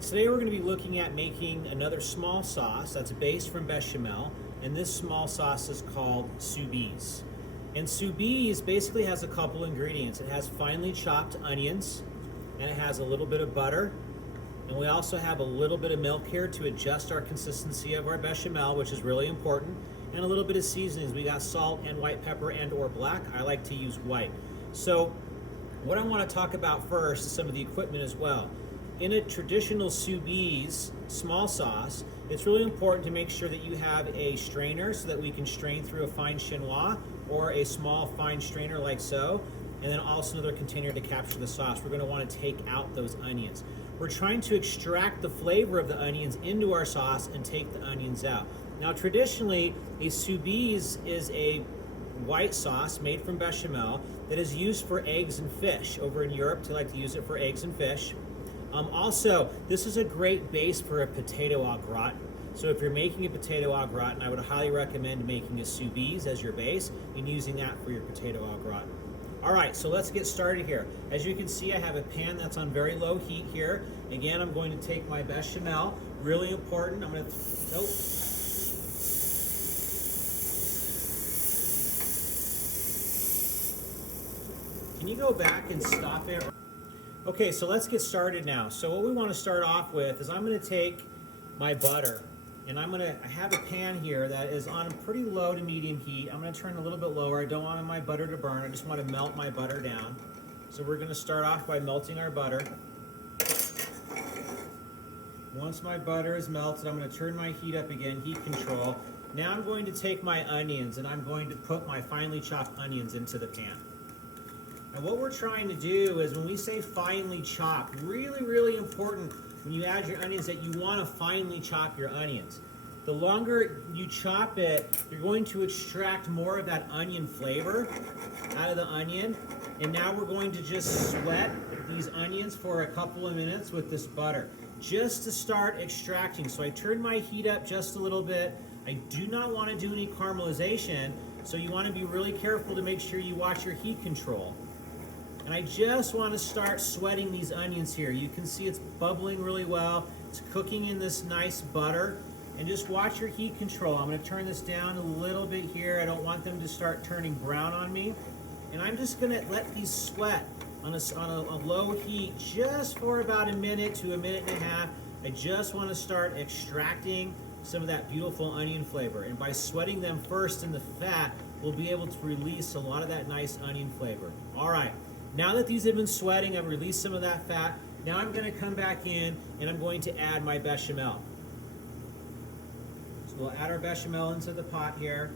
Today we're going to be looking at making another small sauce that's based from bechamel, and this small sauce is called Soubise. And Soubise basically has a couple ingredients. It has finely chopped onions, and it has a little bit of butter, and we also have a little bit of milk here to adjust our consistency of our bechamel, which is really important, and a little bit of seasonings. We got salt and white pepper and or black. I like to use white. So what I want to talk about first is some of the equipment as well. In a traditional Soubise small sauce, it's really important to make sure that you have a strainer so that we can strain through a fine chinois or a small fine strainer like so, and then also another container to capture the sauce. We're going to want to take out those onions. We're trying to extract the flavor of the onions into our sauce and take the onions out. Now traditionally, a Soubise is a white sauce made from bechamel that is used for eggs and fish. Over in Europe, they like to use it for eggs and fish. Also, this is a great base for a potato au gratin. So if you're making a potato au gratin, I would highly recommend making a Soubise as your base and using that for your potato au gratin. All right, so let's get started here. As you can see, I have a pan that's on very low heat here. Again, I'm going to take my bechamel, really important. I'm going to, Can you go back and stop it? Okay, so let's get started now. So what we want to start off with is I'm going to take my butter, and I have a pan here that is on pretty low to medium heat. I'm going to turn a little bit lower. I don't want my butter to burn. I just want to melt my butter down. So we're going to start off by melting our butter. Once my butter is melted, I'm going to turn my heat up again, heat control. Now I'm going to take my onions, and I'm going to put my finely chopped onions into the pan. And what we're trying to do is, when we say finely chopped, really, really important when you add your onions that you want to finely chop your onions. The longer you chop it, you're going to extract more of that onion flavor out of the onion. And now we're going to just sweat these onions for a couple of minutes with this butter, just to start extracting. So I turned my heat up just a little bit. I do not want to do any caramelization, so you want to be really careful to make sure you watch your heat control. And I just want to start sweating these onions here. You can see it's bubbling really well. It's cooking in this nice butter. And just watch your heat control. I'm going to turn this down a little bit here. I don't want them to start turning brown on me. And I'm just going to let these sweat on a low heat just for about a minute to a minute and a half. I just want to start extracting some of that beautiful onion flavor. And by sweating them first in the fat, we'll be able to release a lot of that nice onion flavor. All right. Now that these have been sweating, I've released some of that fat. Now I'm going to come back in and I'm going to add my bechamel. So we'll add our bechamel into the pot here.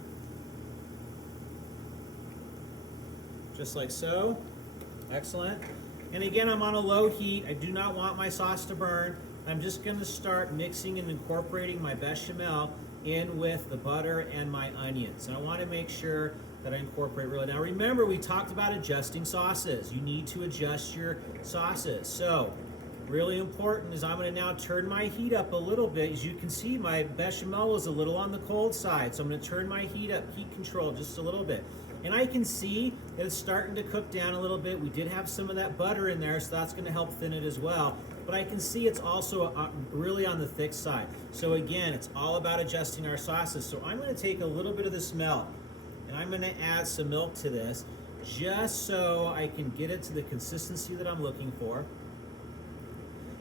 Just like so. Excellent. And again, I'm on a low heat. I do not want my sauce to burn. I'm just going to start mixing and incorporating my bechamel in with the butter and my onions. And I want to make sure that I incorporate really. Now remember, we talked about adjusting sauces. You need to adjust your sauces. So really important is I'm going to now turn my heat up a little bit. As you can see, my bechamel was a little on the cold side. So I'm going to turn my heat up, heat control just a little bit. And I can see that it's starting to cook down a little bit. We did have some of that butter in there, so that's going to help thin it as well. But I can see it's also really on the thick side. So again, it's all about adjusting our sauces. So I'm going to take a little bit of this milk, and I'm going to add some milk to this just so I can get it to the consistency that I'm looking for.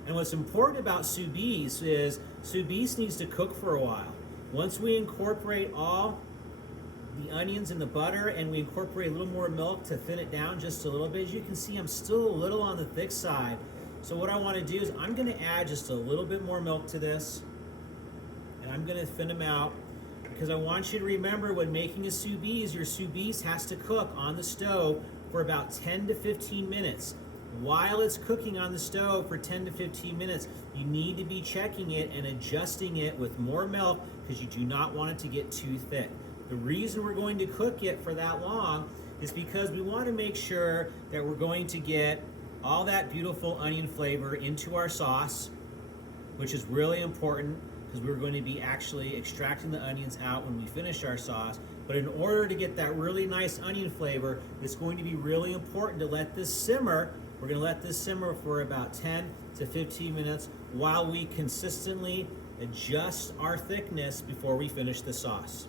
And what's important about Soubise is Soubise needs to cook for a while. Once we incorporate all the onions and the butter and we incorporate a little more milk to thin it down just a little bit, as you can see, I'm still a little on the thick side. So what I want to do is I'm going to add just a little bit more milk to this, and I'm going to thin them out, because I want you to remember, when making a Soubise, your Soubise has to cook on the stove for about 10 to 15 minutes. While it's cooking on the stove for 10 to 15 minutes, you need to be checking it and adjusting it with more milk, because you do not want it to get too thick. The reason we're going to cook it for that long is because we want to make sure that we're going to get all that beautiful onion flavor into our sauce, which is really important, because we're going to be actually extracting the onions out when we finish our sauce. But in order to get that really nice onion flavor, it's going to be really important to let this simmer We're gonna let this simmer for about 10 to 15 minutes while we consistently adjust our thickness before we finish the sauce.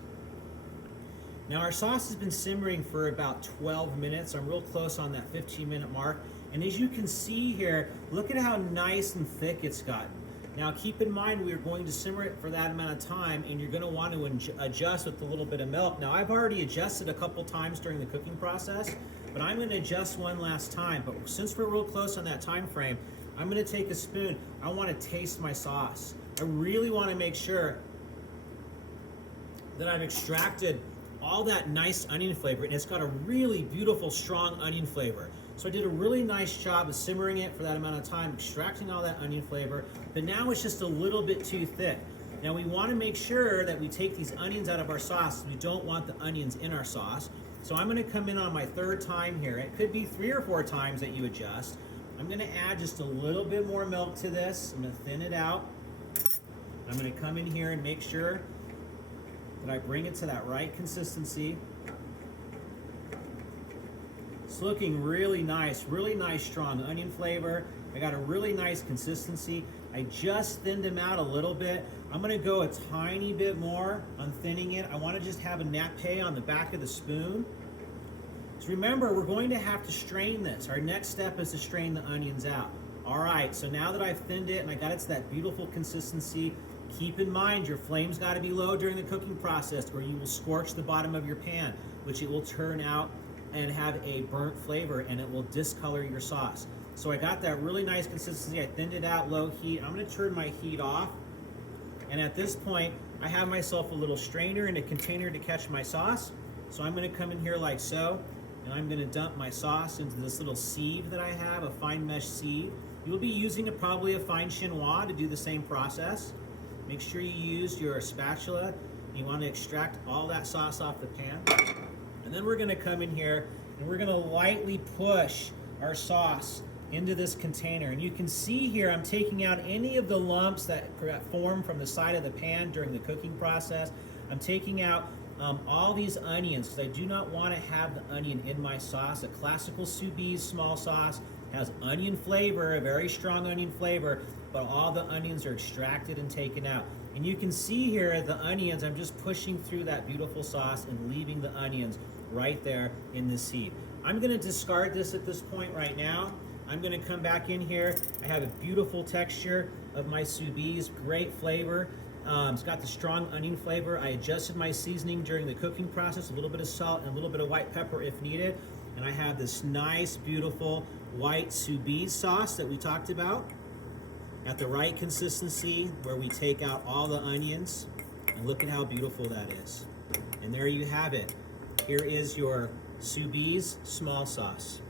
Now our sauce has been simmering for about 12 minutes. I'm real close on that 15-minute mark. And as you can see here, look at how nice and thick it's gotten. Now keep in mind, we're going to simmer it for that amount of time, and you're gonna want to adjust with a little bit of milk. Now I've already adjusted a couple times during the cooking process, but I'm gonna adjust one last time. But since we're real close on that time frame, I'm gonna take a spoon. I wanna taste my sauce. I really wanna make sure that I've extracted all that nice onion flavor, and it's got a really beautiful, strong onion flavor. So I did a really nice job of simmering it for that amount of time, extracting all that onion flavor, but now it's just a little bit too thick. Now we want to make sure that we take these onions out of our sauce. We don't want the onions in our sauce. So I'm going to come in on my third time here. It could be 3 or 4 times that you adjust. I'm going to add just a little bit more milk to this. I'm going to thin it out. I'm going to come in here and make sure that I bring it to that right consistency. It's looking really nice strong onion flavor. I got a really nice consistency. I just thinned them out a little bit. I'm gonna go a tiny bit more on thinning it. I wanna just have a nappe on the back of the spoon. So remember, we're going to have to strain this. Our next step is to strain the onions out. All right, so now that I've thinned it and I got it to that beautiful consistency, keep in mind your flame's gotta be low during the cooking process or you will scorch the bottom of your pan, which it will turn out and have a burnt flavor, and it will discolor your sauce. So I got that really nice consistency. I thinned it out, low heat. I'm gonna turn my heat off. And at this point, I have myself a little strainer and a container to catch my sauce. So I'm gonna come in here like so, and I'm gonna dump my sauce into this little sieve that I have, a fine mesh sieve. You'll be using probably a fine chinois to do the same process. Make sure you use your spatula. You wanna extract all that sauce off the pan. And then we're gonna come in here and we're gonna lightly push our sauce into this container. And you can see here, I'm taking out any of the lumps that form from the side of the pan during the cooking process. I'm taking out all these onions because I do not wanna have the onion in my sauce. A classical Soubise small sauce has onion flavor, a very strong onion flavor, but all the onions are extracted and taken out. And you can see here the onions, I'm just pushing through that beautiful sauce and leaving the onions right there in the sieve. I'm gonna discard this at this point right now. I'm gonna come back in here. I have a beautiful texture of my Soubise, great flavor. It's got the strong onion flavor. I adjusted my seasoning during the cooking process, a little bit of salt and a little bit of white pepper if needed. And I have this nice, beautiful white Soubise sauce that we talked about at the right consistency where we take out all the onions. And look at how beautiful that is. And there you have it. Here is your Soubise small sauce.